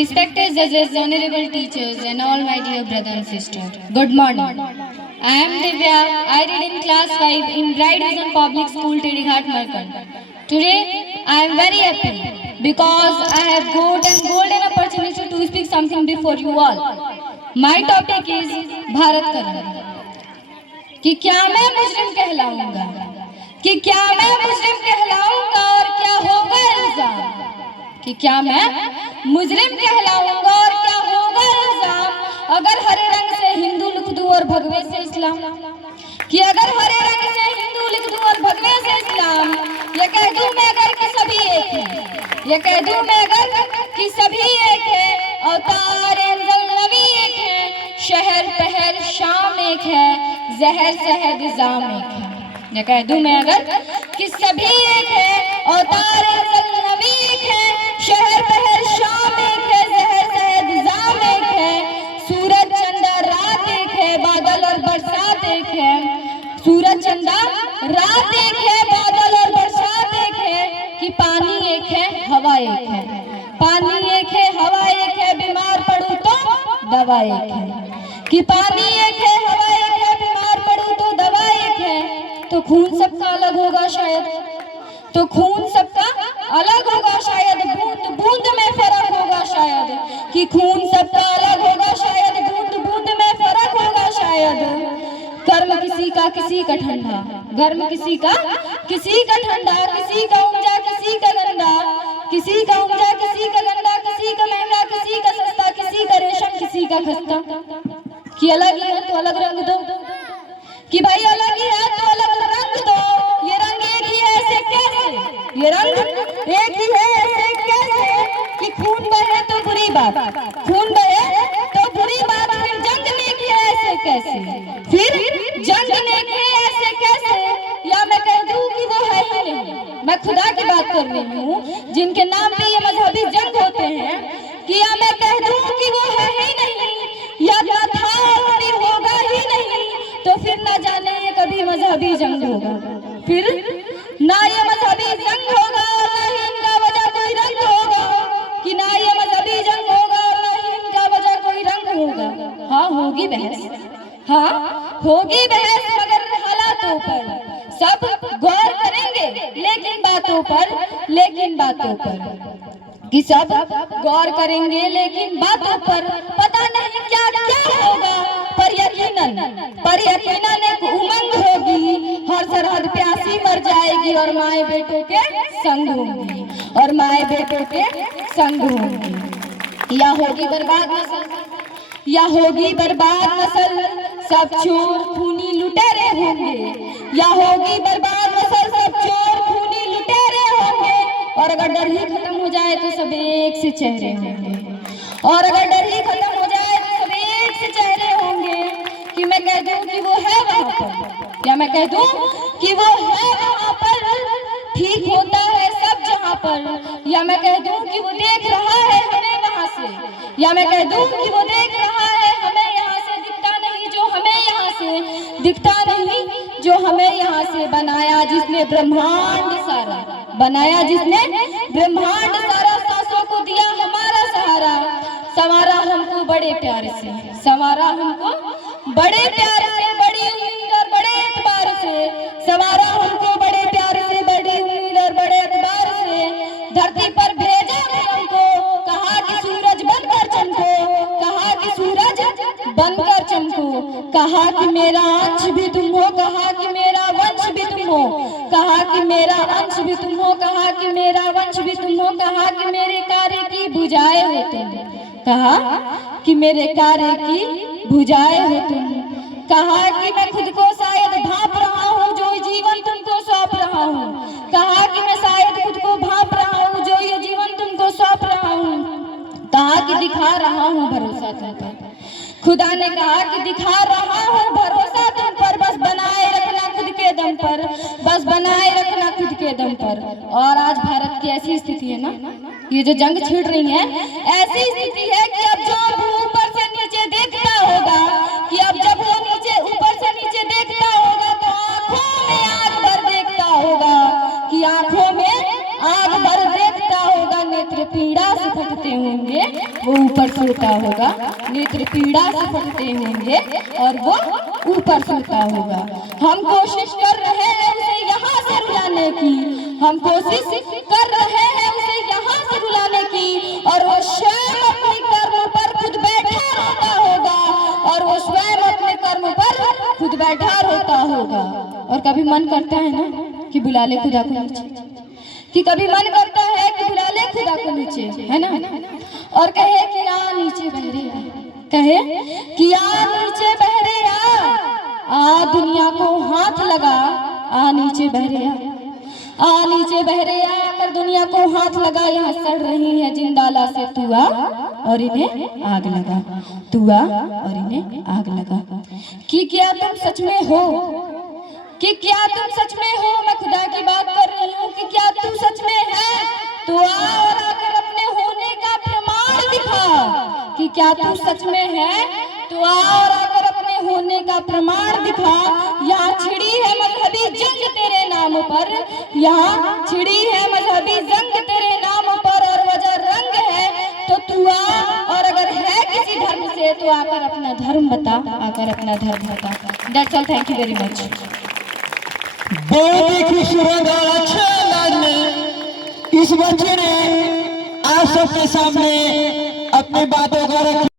Respected judges, honorable teachers, and all my dear brother and sister, good morning. I am Divya. I read in class 5 in Bright Vision Public School, Tedighat, Markand. Today, I am very happy because I have got a golden opportunity to speak something before you all. My topic is Bharat का रंग। कि क्या मैं मुस्लिम कहलाऊंगा? कि क्या मैं मुस्लिम कहलाऊंगा और क्या होगा इल्जाम? कि क्या मैं मुस्लिम कहलाऊंगा और क्या होगा इल्जाम अगर हरे रंग से हिंदू लिख दूं और भगवे से इस्लाम? कि अगर हरे रंग से हिंदू लिख दूं और भगवे से इस्लाम, ये कह दूं मैं अगर कि सभी एक है, ये कह दूं मैं अगर कि सभी एक है, अवतार नबी एक है, शहर पहर शाम एक है, जहर सहद जाम एक है। ये कह दूं मैं अगर कि सभी एक है, अवतार नबी एक है, शहर पहर शाम एक है, जहर सहद जाम एक है, सूरज चंदा रात एक है, बादल और बरसात एक है, सूरज चंदा रात एक है, बादल और बरसात एक है, कि पानी एक है, हवा एक है, पानी एक है, हवा एक है, बीमार पड़ूं तो दवा एक है, कि पानी एक है, हवा एक है, बीमार पड़ूं तो दवा एक है। तो खून सबका अलग होगा शायद, तो खून सबका अलग होगा शायद, बूंद बूंद में फर्क होगा शायद, कि खून सबका अलग होगा शायद, बूंद बूंद में फर्क होगा शायद। गर्म किसी का ठंडा, गर्म किसी का ठंडा, किसी का ऊंचा किसी का गंदा, किसी का ऊंचा किसी का गंदा, किसी का महंगा किसी का सस्ता, किसी का रेशम किसी का खस्ता। कि अलग ही है तो अलग रंग दो, कि भाई अलग ही है तो अलग रंग दो, ये रंग एक ही है ऐसे कैसे, ये रंग एक ही है ऐसे कैसे? कि खून बहे तो बुरी बात, खून बहे तो बुरी बात, फिर जंग लेके ऐसे कैसे, फिर जंग लेके ऐसे कैसे? या मैं कह दूं कि वो है ही नहीं, मैं खुदा की बात कर रही हूँ जिनके नाम पे ये मजहबी जंग होते हैं, कि या मैं कह दूं कि वो है ही नहीं, या ना था और होगा ही नहीं, तो फिर ना जाने ये कभी मजहबी जंग होगा, फिर ना ये मजहबी जंग होगा और ना ही इनका वजह कोई रंग होगा, कि ना ये मजहबी जंग होगा और ना ही इनका वजह कोई रंग होगा। हाँ होगी बहस, हाँ होगी बहस, मगर हालातों पर सब गौर करेंगे, लेकिन बातों पर कि सब गौर करेंगे लेकिन बातों पर। पता नहीं क्या क्या होगा, पर यकीनन एक उमंग होगी, हर सरहद प्यासी मर जाएगी और माए बेटों के संग होंगी, और माए बेटों के संग होंगी। या होगी बर्बाद नस्ल, या होगी बर्बाद नस्ल, सब चोर खूनी लुटेरे होंगे, या होगी बर्बाद नस्ल, सब चोर खूनी लुटेरे होंगे, और अगर डर ही खत्म हो जाए तो सब एक से चेहरे होंगे, और अगर डर ही खत्म हो जाए तो सब एक से चेहरे होंगे। कि मैं कह दूं कि वो है वहां पर, या मैं कह दूं कि वो है वहां पर, ठीक होता है सब जहां पर, या मैं कह दूं कि वो देख रहा है हमें वहां से, या मैं कह दूं कि वो देख रहा है हमें यहाँ से, दिखता नहीं जो हमें यहाँ से, दिखता नहीं जो हमें यहाँ से। बनाया जिसने ब्रह्मांड सारा, बनाया जिसने ब्रह्मांड सारा, सांसों को दिया हमारा सहारा, संवारा हमको बड़े प्यार से, संवारा हमको बड़े प्यार से, बड़ी उम्मीद और बड़े एतबार से, संवारा हमको बड़े प्यार से, बड़ी उम्मीद और बड़े एतबार से। धरती पर भेजा हमको, कहा कि सूरज बनकर चमको, कहा कि सूरज बनकर चमको, कहा कि मेरा अंश भी तुम हो, कहा कि मेरा वंश भी तुम हो, कहा कि मेरा अंश भी तुम हो, कहा कि मेरा वंश भी तुम हो, कहा कि मेरे कार्य की भुजाएं हो तुम, कहा कि मेरे कार्य की भुजाएं हो तुम, कहा कि मैं खुद को शायद भांप रहा हूँ जो जीवन तुमको सौंप रहा हूँ, कहा कि मैं शायद खुद को भांप रहा हूँ जो ये जीवन तुमको सौंप रहा हूँ, कहा कि दिखा रहा हूँ भरोसा तुम पर, खुदा ने कहा कि दिखा रहा हूँ भरोसा तुम पर, बस बनाए रखना खुद के दम पर, बस बनाए रखना खुद के दम पर। और आज भारत की ऐसी स्थिति है ना, ये जो जंग छिड़ रही है, ऐसी स्थिति है कि अब जो ऊपर से नीचे देखता होगा, कि अब जब वो नीचे ऊपर से नीचे देखता होगा तो आंखों में आग भर देखता होगा, कि आंखों में आग भर देखता होगा, नेत्र पीड़ा से फटते फटते होंगे वो ऊपर सोता होगा, नेत्र पीड़ा से फटते होंगे और वो ऊपर सोता होगा। हम कोशिश कर रहे हैं उसे यहाँ से रुलाने की, हम कोशिश कर रहे हैं उसे यहाँ से रुलाने की, और वो स्वयं अपने कर्म पर खुद बैठा रोता होगा, और वो स्वयं अपने कर्म पर खुद बैठा रोता होगा। और कभी मन करता है ना कि बुला ले खुदा को नीचे, कि कभी मन करता है कि बुला ले खुदा को नीचे, है ना, और कहे कि आ नीचे बहरे आ, कहे कि आ नीचे बहरे आ दुनिया को हाथ लगा, आ नीचे बहरे आ नीचे बहरे आ कर दुनिया को हाथ लगा, यहाँ सड़ रही है जिंदाला से, तू आ और इन्हें आग लगा, तू आ और इन्हें आग लगा। कि क्या तुम सच में हो, कि क्या तुम सच में हो, मैं खुदा की बात कर रही हूँ, कि क्या तू सच में है, तो आ और आकर अपने होने का प्रमाण दिखा। कि क्या तू सच में है, तो आ और आकर अपने होने का प्रमाण दिखा। यहाँ छिड़ी है मजहबी जंग तेरे नाम पर, यहाँ छिड़ी है मजहबी जंग तेरे नाम पर, और वजह रंग है तो तू आ, और अगर है किसी धर्म से तो आकर अपना धर्म बता, आकर अपना धर्म बता। That's all, thank you very much. बहुत ही खूबसूरत और अच्छे अंदाज में इस बच्चे ने आप सबके सामने अपनी बातों को रखी।